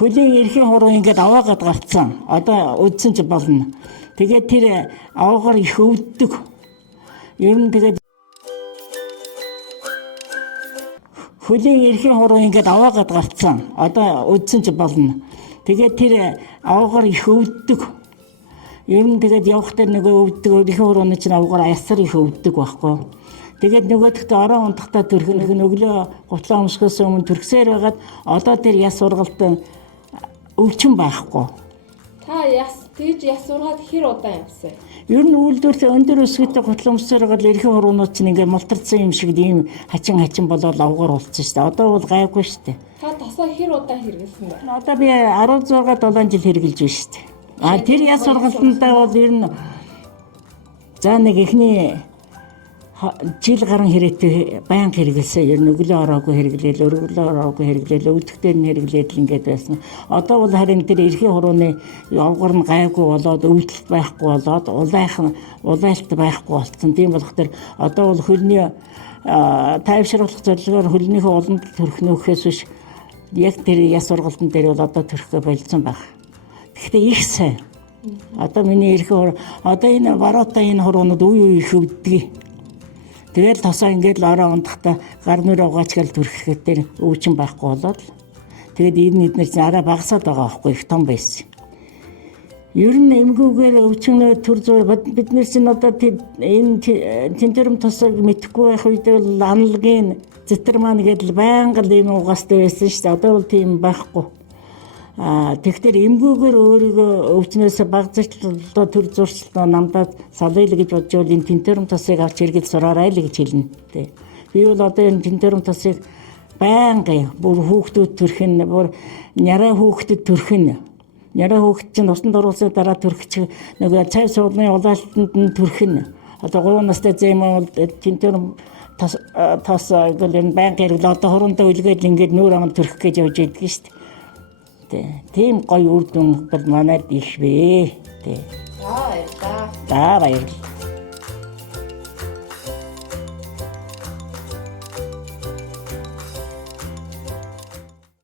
Хөлийн эрхийн хуруу ингээд аваагаад гарцсан. Одоо үдсэн ч болно. Тэгээд тэр аваагаар их өвддөг. Ер нь тэгээд хөлийн эрхийн хуруу ингээд аваагаад гарцсан. Одоо үдсэн ч болно. Тэгээд тэр аваагаар их өвддөг. Ер нь тэгээд явахдаа нөгөө өвддөг эрхийн хурууны чинь аваагаар ясар их өвддөг байхгүй. Тэгээд нөгөөдөгтөө ороо унтахтаа төрхнөх нь өглөө гутлаа өмсгөөс өмнө төрхсээр байгаад одоо тэр яс сургалт өвчин байхгүй. Та тэгж яс сургаад хэр удаан явсан? Ер нь үйлдвэрт өндөр өсгөтэй гутлаа өмсөөр гал эрхийн хуруунууд чинь ингээд мултарсан юм шиг ийм хачин болоод авгаар болцсон шүү дээ. Одоо бол гайгүй шүү дээ. Та тосоо хэр удаан хэрэглэсэн бэ? Одоо би 16-7 жил хэрэгжилж байна шүү дээ. Тэр яс сургалтандаа бол ер нь за нэг ихний жил гарan хэрэгтэй баян хэрэглэсэн. Ер нь өглөө ороогүй хэрэглээл, өргөлөө ороогүй хэрэглээл, өдөртөө нь хэрэглээд л ингээд байсан. Одоо бол харин тэр эрхийн хурууны явгар нь гайгүй болоод өвдөлт байхгүй болоод улайлт байхгүй болсон. Тийм болохоор одоо бол хөлний тайвшруулах зорилгоор хөлнийхөө уланд төрөх нөхөөс биш яг тэр яс сургалтын дээр бол одоо төрөхөө болцсон баг. Гэхдээ их сайн. Одоо миний эрхийн одоо энэ ворота энэ хуруунууд үе их өвддөг. Тэгэл тосоо ингээд л ороо ундахтаа гар нүрээ угаачгаал төрөхөд тэр өвчин байхгүй болоод тэгээд эднэр чинь арай багасаад байгаа байхгүй их том байсан. Ер нь эмгүүгээр өвчнөө төр зур бид нар чинь одоо энэ тэнтерм тосог мэдхгүй байх үед л аналгийн зэтэр маань гэдэл байнга л юм угаастай байсан шүү дээ. Одоо бол тийм байхгүй. Тэгэхээр эмгүүгээр өөрийгөө өвчнөөс баг зэрчлээ төр зурчлаа намдаад салъя л гэж бодж бол энэ тэнтерм тосыг авч хэрэгэл сураарай л гэж хэлнэ. Би бол одоо энэ тэнтерм тосыг байнга бүр хүүхдүүд төрөх нь бүр няраа хүүхдэд төрөх нь няраа хүүхд чинь усанд оруулсны дараа төрөх чинь нөгөө цайв суулны улаалтанд нь төрөх нь одоо 3 настай зэм бол тэнтерм тос гэл байнга хэрэглээ одоо хуруундаа үлгээд ингээд нүүр амд төрөх гэж явж идэг шүү дээ. Тийм гоё үр дүн бол манайд их вэ. За баярлалаа. За баярлалаа.